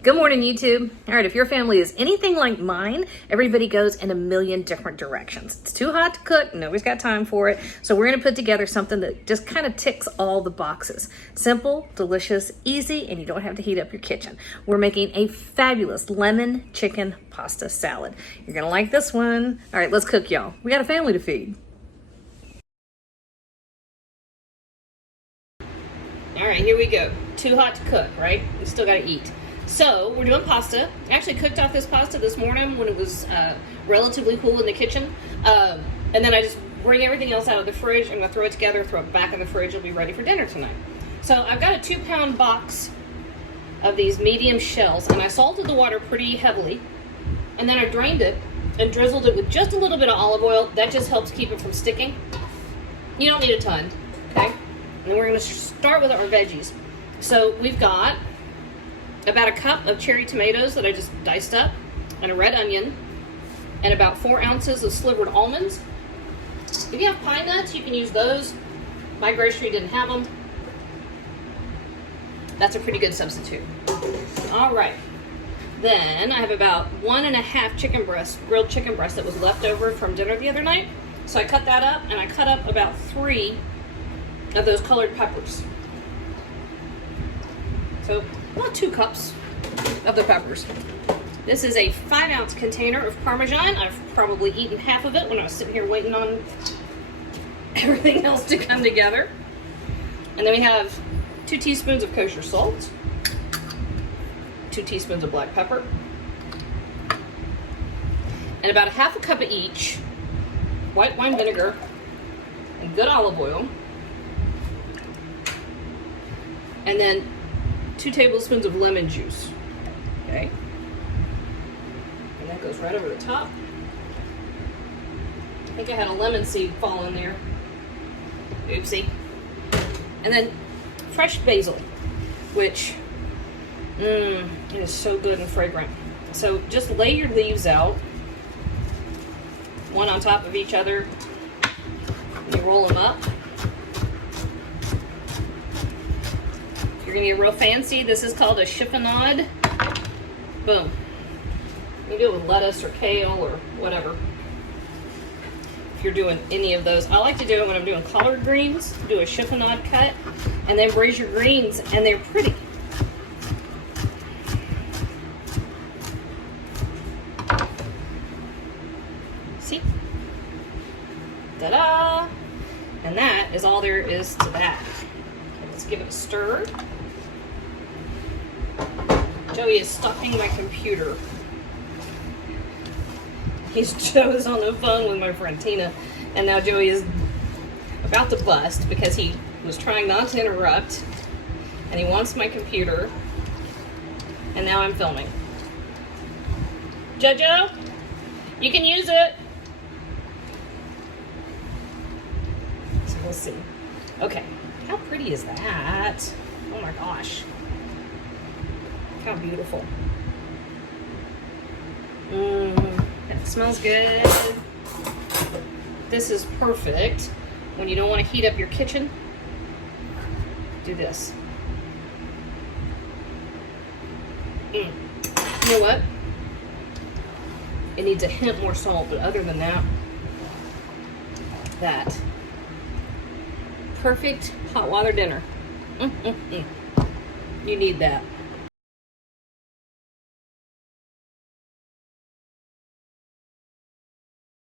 Good morning, YouTube. All right, if your family is anything like mine, everybody goes in a million different directions. It's too hot to cook, nobody's got time for it. So we're gonna put together something that just kind of ticks all the boxes. Simple, delicious, easy, and you don't have to heat up your kitchen. We're making a fabulous lemon chicken pasta salad. You're gonna like this one. All right, let's cook, y'all. We got a family to feed. All right, here we go. Too hot to cook, right? We still gotta eat. So we're doing pasta. I actually cooked off this pasta this morning when it was relatively cool in the kitchen. And then I just bring everything else out of the fridge. I'm gonna throw it together, throw it back in the fridge. It'll be ready for dinner tonight. So I've got a 2-pound box of these medium shells, and I salted the water pretty heavily. And then I drained it and drizzled it with just a little bit of olive oil. That just helps keep it from sticking. You don't need a ton, okay? And then we're gonna start with our veggies. So we've got about a cup of cherry tomatoes that I just diced up, and a red onion, and about 4 ounces of slivered almonds. If you have pine nuts, you can use those. My grocery didn't have them. That's a pretty good substitute. All right. Then I have about 1.5 chicken breasts, grilled chicken breast that was left over from dinner the other night. So I cut that up, and I cut up about 3 of those colored peppers. So about 2 cups of the peppers. This is a 5-ounce container of Parmesan. I've probably eaten half of it when I was sitting here waiting on everything else to come together. And then we have 2 teaspoons of kosher salt, 2 teaspoons of black pepper, and about 1/2 cup of each white wine vinegar and good olive oil. And then 2 tablespoons of lemon juice, okay? And that goes right over the top. I think I had a lemon seed fall in there. Oopsie. And then fresh basil, which, it is so good and fragrant. So just lay your leaves out, one on top of each other, and you roll them up. You're gonna get real fancy. This is called a chiffonade. Boom. You can do it with lettuce or kale or whatever. If you're doing any of those. I like to do it when I'm doing collard greens. Do a chiffonade cut and then braise your greens, and they're pretty. See? Ta-da! And that is all there is to that. Let's give it a stir. Joey is stuffing my computer. Joe is on the phone with my friend Tina, and now Joey is about to bust because he was trying not to interrupt, and he wants my computer, and now I'm filming. Jojo, you can use it. So we'll see. Okay, how pretty is that? Oh my gosh. How beautiful. That smells good. This is perfect when you don't want to heat up your kitchen. Do this. You know what? It needs a hint more salt, but other than that, perfect hot water dinner. You need that.